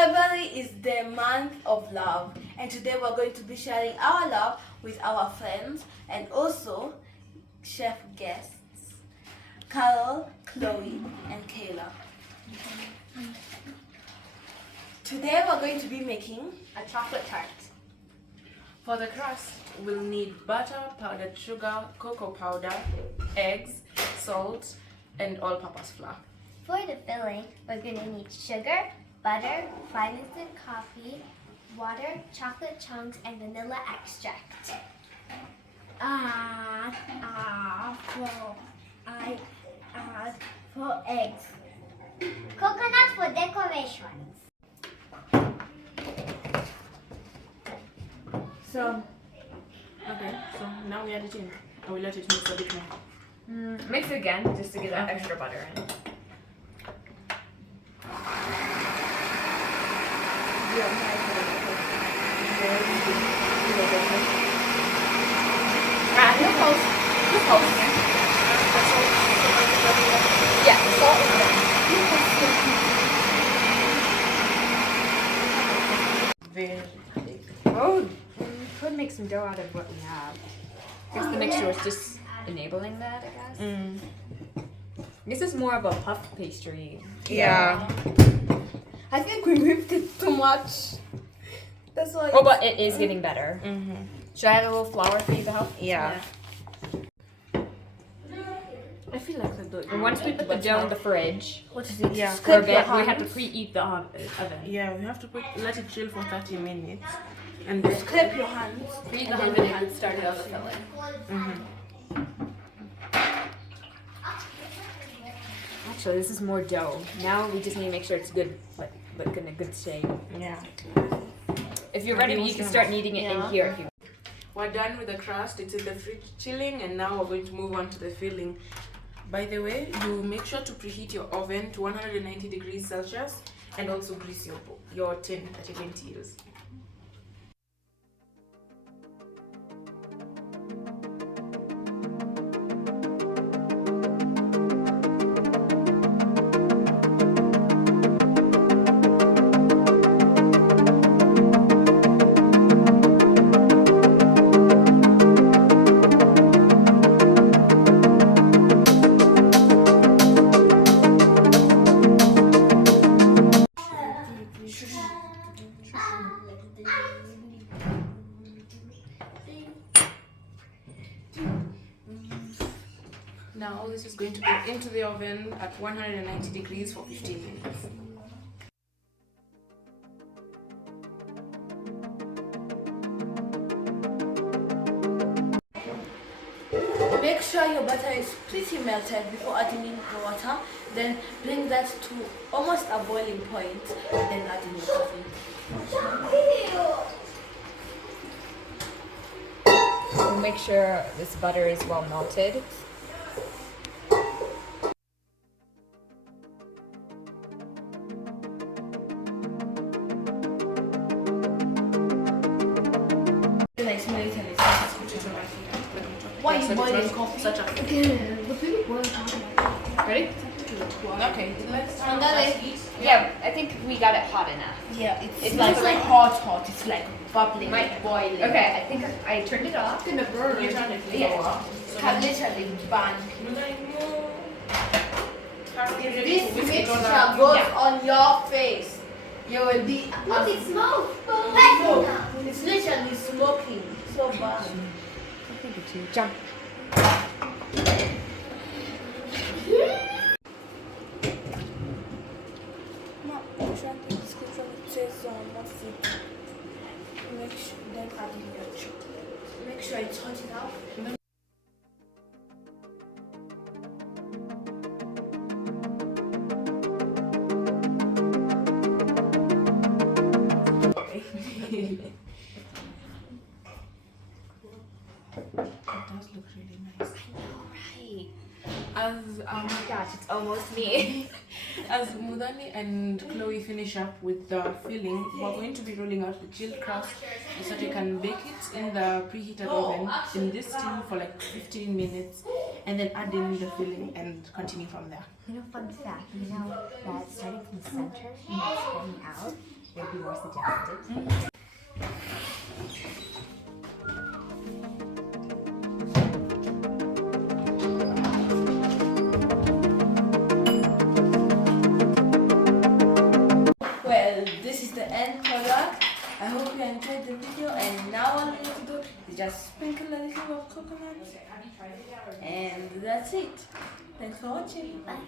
February is the month of love, and today we're going to be sharing our love with our friends and also chef guests, Carol, Chloe, and Kayla. Today we're going to be making a chocolate tart. For the crust, we'll need butter, powdered sugar, cocoa powder, eggs, salt, and all-purpose flour. For the filling, we're going to need sugar, butter, fine instant coffee, water, chocolate chunks, and vanilla extract. I add 4 eggs. Coconut for decorations. So now we add it in. I will let it mix a bit more. Mix it again just to get that extra butter in. Yeah, the salt is there. Very thick. Oh, we could make some dough out of what we have. I guess the mixture was just enabling that, I guess. This is more of a puff pastry. Yeah. I think we whipped it too much. That's why. Oh, but it is getting better. Should I add a little flour for you to help? Yeah. I feel like the dough. And once we put the dough in the fridge What is it? Yeah. for a bit, we have to preheat the oven. Yeah, we have to let it chill for 30 minutes. And then Clip your hands. Preheat the oven and start it on the filling. Actually, this is more dough. Now we just need to make sure it's good, like in a good state. yeah. If you're ready, you can start kneading it in here if you want. We're done with the crust. It's in the fridge chilling, and now we're going to move on to the filling. By the way, you make sure to preheat your oven to 190 degrees Celsius and also grease your tin that you're going to use. Now this is going to go into the oven at 190 degrees for 15 minutes. Make sure your butter is pretty melted before adding in the water. Then bring that to almost a boiling point. Then add in your coffee. We'll make sure this butter is well melted. Why are you boiling coffee? Such a Ready? okay, let's Yeah, I think we got it hot enough. Yeah, it's like hot. It's like bubbling, Might- boiling. Okay, I think I turned it off. It's gonna burn. You turn it Yeah. lower. Can literally burn. If this Whisk it mixture on goes Yeah. on your face, you will be. Look, it smells. Look, it's literally smoking. So bad. Jump. Make sure it's hot enough. It does look really nice. Right. As Oh my gosh, it's almost me. As Mudani and Chloe finish up with the filling, we're going to be rolling out the chilled crust so that you can bake it in the preheated oven in this tin for like 15 minutes and then add in the filling and continue from there. You know, fun fact, you know that starting from the center and spreading out, would be more suggested. Well, this is the end product. I hope you enjoyed the video, and now all we need to do is just sprinkle a little of coconut, and that's it. Thanks for watching. Bye.